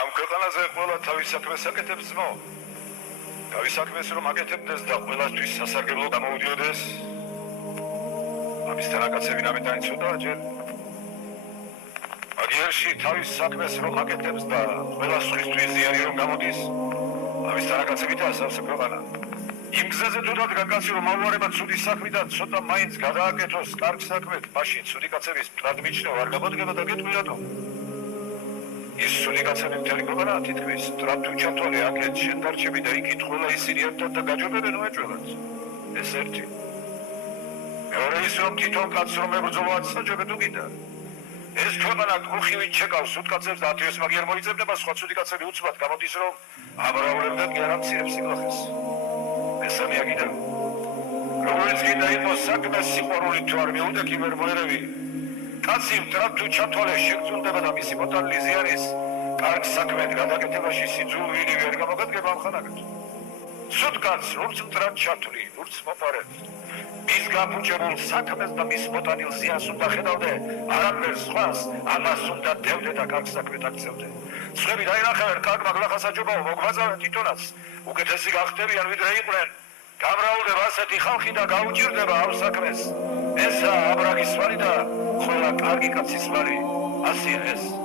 ამ ქვეყანაზე ყველა თავის საქმეს აკეთებს ძმო. თავის საქმეს რომ აკეთებდეს და ყველასთვის სასარგებლო გამოვიდიოდეს. ამის თანაკაცები ნამეტანი ცუდაა ჯერ. აგერში თავის საქმეს რომ აკეთებს და ყველა სხვისთვის ზიანი რომ გამოდის. ამის თანაკაცები და ასავსე ქვეყანა. იმ გზაზე თუ დადგა კაცი რომ ავუარება ცუდი საქმიდან ცოტა მაინც გადააკეთოს კარგ საქმედ, მაშინ ცუდი კაცების მტრად მიჩნევა არ გამოდგება და გეტყვიათო. ის ცუდი კაცები მთელი ქვეყანა თითქმის მტრად თუ ჩათვალე აქეთ შენ დარჩები და იქით ყველა ისინი ერთად და გაჯობებენ უეჭველად. ეს ერთი. მეორე ის რომ თვითონ კაცს რომ ებრძოლოთ საჯობე თუ გინდა. ეს ქვეყანა გუხივით ჩეკავს სუდ კაცებს და ათიოს მაგიერ მოიძებნება სხვა ცუდი კაცები უცბად გამოდის რომ ამრავლებდა კი არ ამცირებს სიყვარულს. მესამე აგიდა. როგორც გინდა იყოს საქმე სიყვარული თუ არ მიუდექი ვერ მოერევი. კაცი მტრად თუ ჩათვალე შეგრძუნდება და მისი მოტანილი ზიანის კარგ საქმედ გადაკეთებაში სიძულვილი ვერ გამოგადგება ამ ხანაგად. ცუდ კაცს როც მტრად ჩათვლი, როც მოპარებ. მის გაფუჭებულ საქმეს და მის მოტანილ ზიანს უნდა ხედავდე, არაფერ სხვას, ამას უნდა დევდე და კარგ საქმედ აქცევდე. სხვები დაინახავენ კარგ მაგლახა საჯობაო მოგვაზავენ თვითონაც, უკეთესი გახდებიან ვიდრე იყვნენ. გამრავლდება ასეთი ხალხი და გაუჭირდება ამ საქმეს. ესაა აბრაგის ვარი და ყველა კარგი კაცის ვარი, ასია ეს.